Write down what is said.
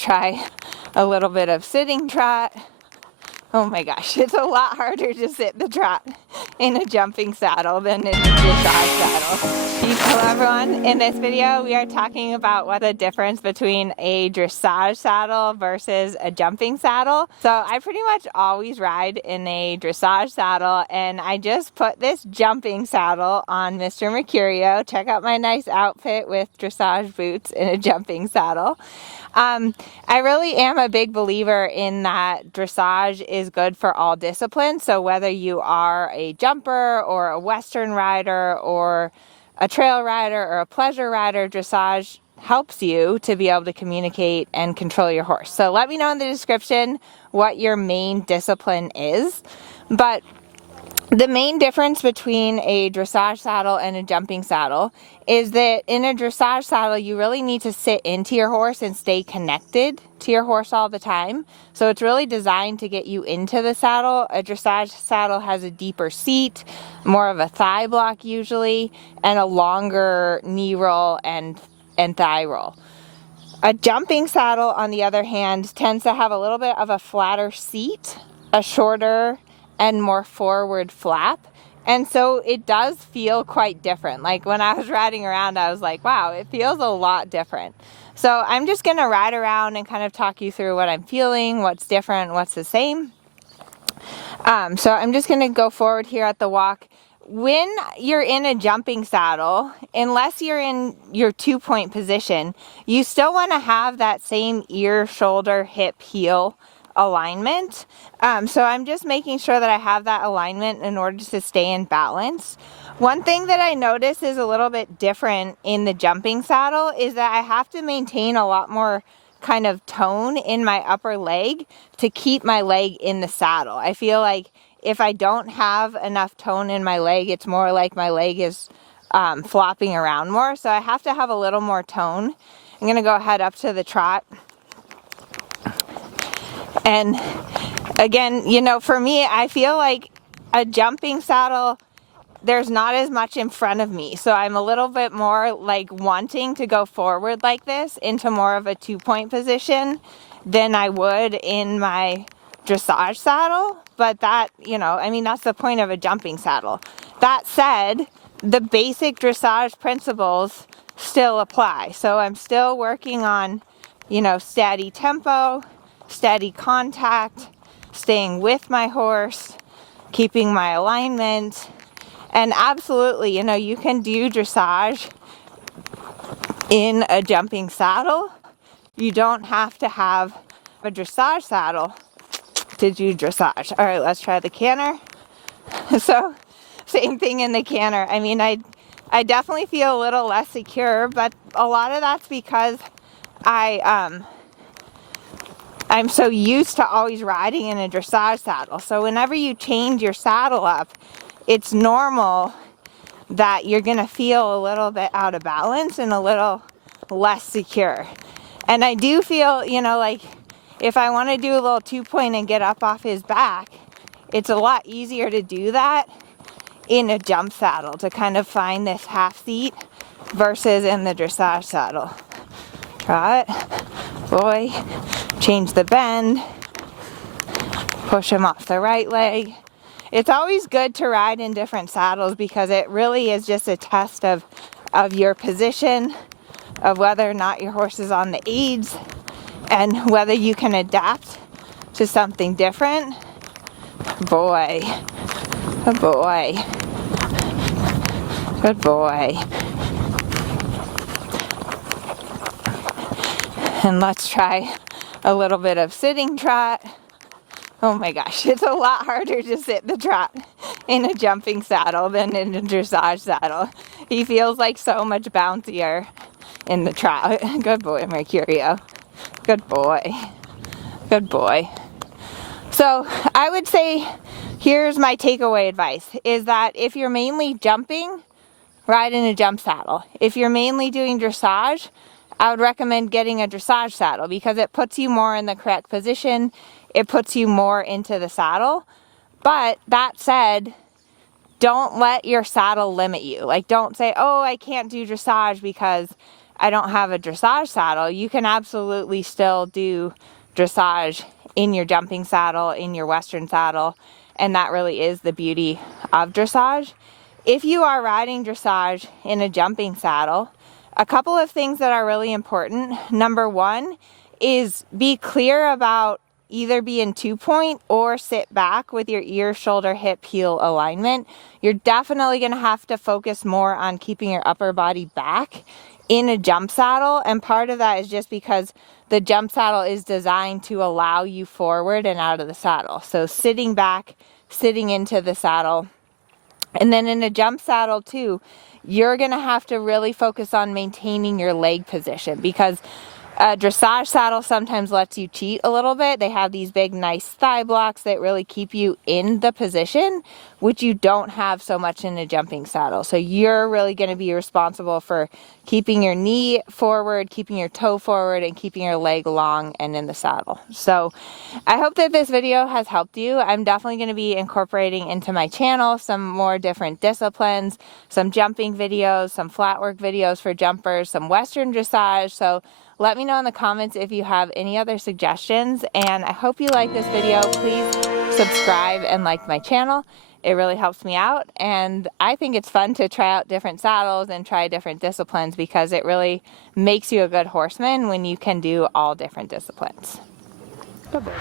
let's try a little bit of sitting trot. Oh my gosh, it's a lot harder to sit the trot in a jumping saddle than in a dressage saddle. Hello everyone, in this video we are talking about what the difference between a dressage saddle versus a jumping saddle. So I pretty much always ride in a dressage saddle, and I just put this jumping saddle on Mr. Mercurio. Check out my nice outfit with dressage boots in a jumping saddle. I really am a big believer in that dressage is good for all disciplines. So whether you are a jumper or a Western rider or a trail rider or a pleasure rider, dressage helps you to be able to communicate and control your horse. So let me know in the description what your main discipline is. But the main difference between a dressage saddle and a jumping saddle is that in a dressage saddle, you really need to sit into your horse and stay connected to your horse all the time. So it's really designed to get you into the saddle. A dressage saddle has a deeper seat, more of a thigh block usually, and a longer knee roll and thigh roll. A jumping saddle, on the other hand, tends to have a little bit of a flatter seat, a shorter and more forward flap, and so it does feel quite different. Like when I was riding around, I was like, wow, it feels a lot different. So I'm just gonna ride around and kind of talk you through what I'm feeling, what's different, what's the same. So I'm just gonna go forward here at the walk. When you're in a jumping saddle, unless you're in your 2-point position, you still want to have that same ear, shoulder, hip, heel alignment. So I'm just making sure that I have that alignment in order to stay in balance. One thing that I notice is a little bit different in the jumping saddle is that I have to maintain a lot more kind of tone in my upper leg to keep my leg in the saddle. I feel like if I don't have enough tone in my leg, it's more like my leg is flopping around more. So I have to have a little more tone. I'm gonna go ahead up to the trot. And again, you know, for me, I feel like a jumping saddle, there's not as much in front of me. So I'm a little bit more like wanting to go forward like this into more of a 2-point position than I would in my dressage saddle. But that, you know, I mean, that's the point of a jumping saddle. That said, the basic dressage principles still apply. So I'm still working on, you know, steady tempo, steady contact, staying with my horse, keeping my alignment. And absolutely, you know, you can do dressage in a jumping saddle. You don't have to have a dressage saddle to do dressage. All right, let's try the canter. So same thing in the canter. I mean, I definitely feel a little less secure, but a lot of that's because I'm so used to always riding in a dressage saddle. So whenever you change your saddle up, it's normal that you're gonna feel a little bit out of balance and a little less secure. And I do feel, you know, like if I wanna do a little 2-point and get up off his back, it's a lot easier to do that in a jump saddle, to kind of find this half seat versus in the dressage saddle. Trot, boy, change the bend, push him off the right leg. It's always good to ride in different saddles because it really is just a test of your position, of whether or not your horse is on the aids, and whether you can adapt to something different. Boy, good boy, good boy. And let's try a little bit of sitting trot. Oh my gosh, it's a lot harder to sit the trot in a jumping saddle than in a dressage saddle. He feels like so much bouncier in the trot. Good boy, Mercurio. Good boy. Good boy. So I would say, here's my takeaway advice, is that if you're mainly jumping, ride in a jump saddle. If you're mainly doing dressage, I would recommend getting a dressage saddle because it puts you more in the correct position. It puts you more into the saddle. But that said, don't let your saddle limit you. Like, don't say, oh, I can't do dressage because I don't have a dressage saddle, you can absolutely still do dressage in your jumping saddle, in your Western saddle, and that really is the beauty of dressage. If you are riding dressage in a jumping saddle, a couple of things that are really important. Number one is be clear about either being 2-point or sit back with your ear, shoulder, hip, heel alignment. You're definitely going to have to focus more on keeping your upper body back in a jump saddle, and part of that is just because the jump saddle is designed to allow you forward and out of the saddle. So sitting back, sitting into the saddle. And then in a jump saddle too, you're going to have to really focus on maintaining your leg position, because a dressage saddle sometimes lets you cheat a little bit. They have these big nice thigh blocks that really keep you in the position, which you don't have so much in a jumping saddle. So you're really going to be responsible for keeping your knee forward, keeping your toe forward, and keeping your leg long and in the saddle. So I hope that this video has helped you. I'm definitely going to be incorporating into my channel some more different disciplines, some jumping videos, some flat work videos for jumpers, some Western dressage. So let me know in the comments if you have any other suggestions, and I hope you like this video. Please subscribe and like my channel. It really helps me out, and I think it's fun to try out different saddles and try different disciplines, because it really makes you a good horseman when you can do all different disciplines. Good boy.